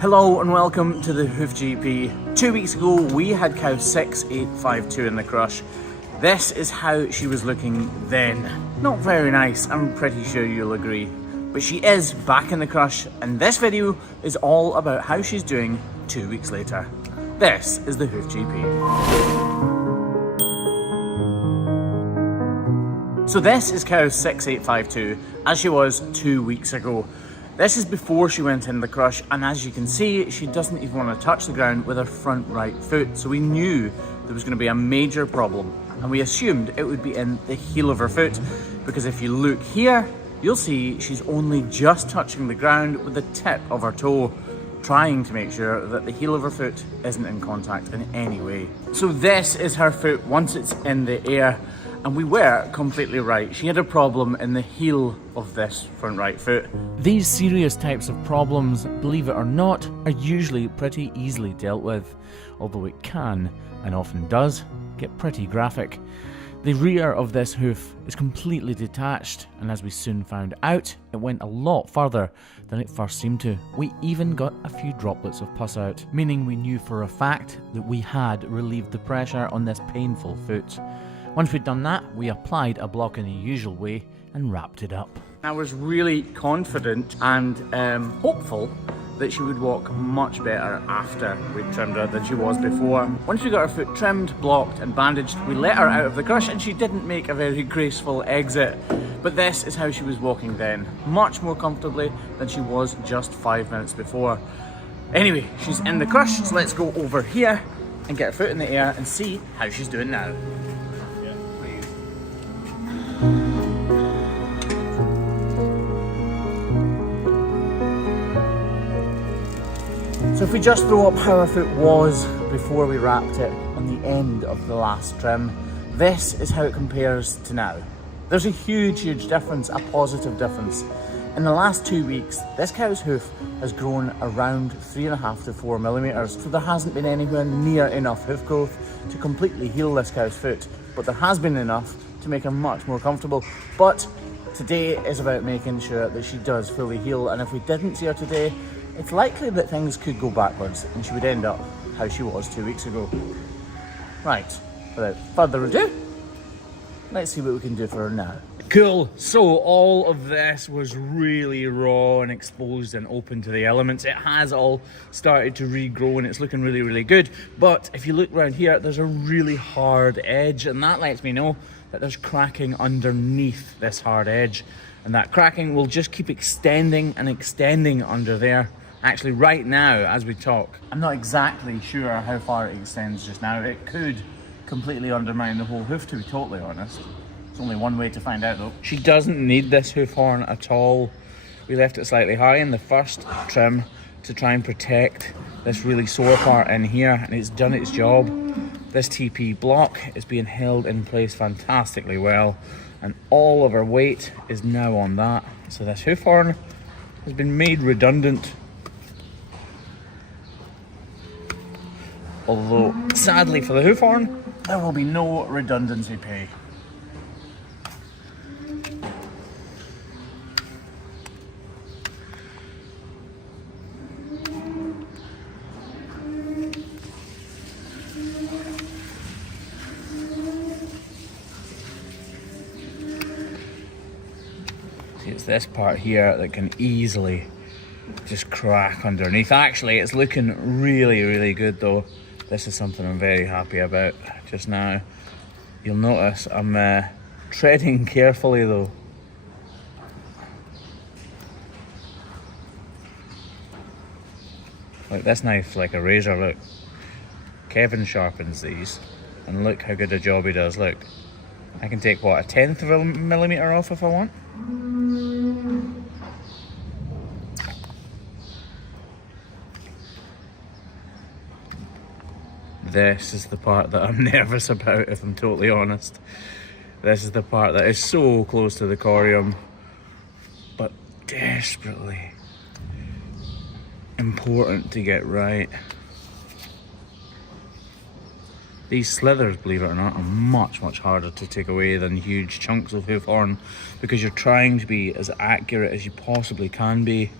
Hello and welcome to the Hoof GP. 2 weeks ago we had cow 6852 in the crush. This is how she was looking then. Not very nice, I'm pretty sure you'll agree. But she is back in the crush, and this video is all about how she's doing 2 weeks later. This is the Hoof GP. So this is cow 6852 as she was 2 weeks ago. This is before she went in the crush, and as you can see, she doesn't even want to touch the ground with her front right foot. So we knew there was going to be a major problem, and we assumed it would be in the heel of her foot, because if you look here, you'll see she's only just touching the ground with the tip of her toe, trying to make sure that the heel of her foot isn't in contact in any way. So this is her foot once it's in the air, and we were completely right. She had a problem in the heel of this front right foot. These serious types of problems, believe it or not, are usually pretty easily dealt with, although it can, and often does, get pretty graphic. The rear of this hoof is completely detached, and as we soon found out, it went a lot further than it first seemed to. We even got a few droplets of pus out, meaning we knew for a fact that we had relieved the pressure on this painful foot. Once we'd done that, we applied a block in the usual way and wrapped it up. I was really confident and hopeful that she would walk much better after we'd trimmed her than she was before. Once we got her foot trimmed, blocked and bandaged, we let her out of the crush, and she didn't make a very graceful exit. But this is how she was walking then, much more comfortably than she was just 5 minutes before. Anyway, she's in the crush, so let's go over here and get her foot in the air and see how she's doing now. So if we just throw up how her foot was before we wrapped it on the end of the last trim, this is how it compares to now. There's a huge difference, a positive difference. In the last 2 weeks, this cow's hoof has grown around 3.5 to 4 millimeters, so there hasn't been anywhere near enough hoof growth to completely heal this cow's foot, but there has been enough to make her much more comfortable. But today is about making sure that she does fully heal, and if we didn't see her today, it's likely that things could go backwards and she would end up how she was 2 weeks ago. Right, without further ado, let's see what we can do for her now. Cool, so all of this was really raw and exposed and open to the elements. It has all started to regrow and it's looking really, really good. But if you look around here, there's a really hard edge, and that lets me know that there's cracking underneath this hard edge. And that cracking will just keep extending and extending under there. Actually, right now, as we talk, I'm not exactly sure how far it extends just now. It could completely undermine the whole hoof, to be totally honest. There's only one way to find out though. She doesn't need this hoof horn at all. We left it slightly high in the first trim to try and protect this really sore part in here, and it's done its job. This TP block is being held in place fantastically well, and all of her weight is now on that. So this hoof horn has been made redundant. Although, sadly for the hoof horn, there will be no redundancy pay. See, it's this part here that can easily just crack underneath. Actually, it's looking really, really good though. This is something I'm very happy about just now. You'll notice I'm treading carefully though. Look, this knife's like a razor, look. Kevin sharpens these, and look how good a job he does, look. I can take, what, 1/10 of a millimeter off if I want? This is the part that I'm nervous about, if I'm totally honest. This is the part that is so close to the corium, but desperately important to get right. These slithers, believe it or not, are much harder to take away than huge chunks of hoof horn, because you're trying to be as accurate as you possibly can be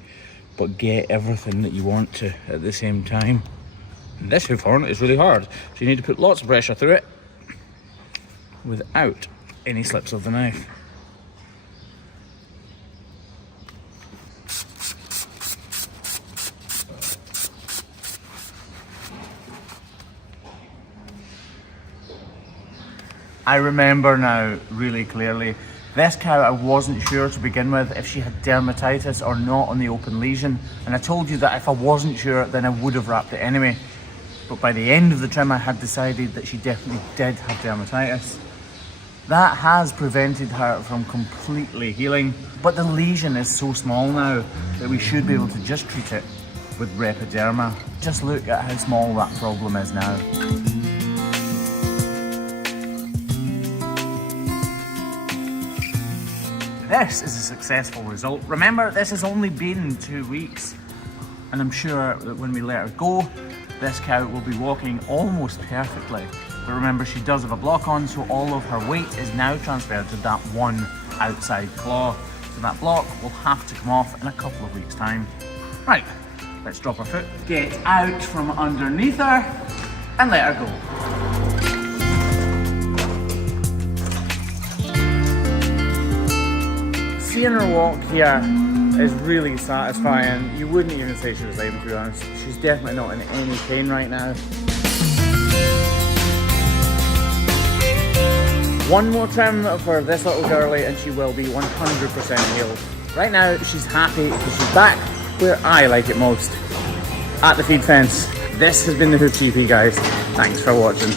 but get everything that you want to at the same time. And this hoof horn is really hard, so you need to put lots of pressure through it without any slips of the knife. I remember now really clearly, this cow I wasn't sure to begin with if she had dermatitis or not on the open lesion, and I told you that if I wasn't sure then I would have wrapped it anyway. But by the end of the trim I had decided that she definitely did have dermatitis. That has prevented her from completely healing, but the lesion is so small now that we should be able to just treat it with Repiderma. Just look at how small that problem is now. This is a successful result. Remember, this has only been 2 weeks, and I'm sure that when we let her go, this cow will be walking almost perfectly. But remember, she does have a block on, so all of her weight is now transferred to that one outside claw. So that block will have to come off in a couple of weeks' time. Right, let's drop her foot, get out from underneath her, and let her go. Seeing her walk here is really satisfying. You wouldn't even say she was lame, to be honest. She's definitely not in any pain right now. One more trim for this little girlie and she will be 100% healed. Right now she's happy because she's back where I like it most, at the feed fence. This has been the Hoof GP, guys. Thanks for watching.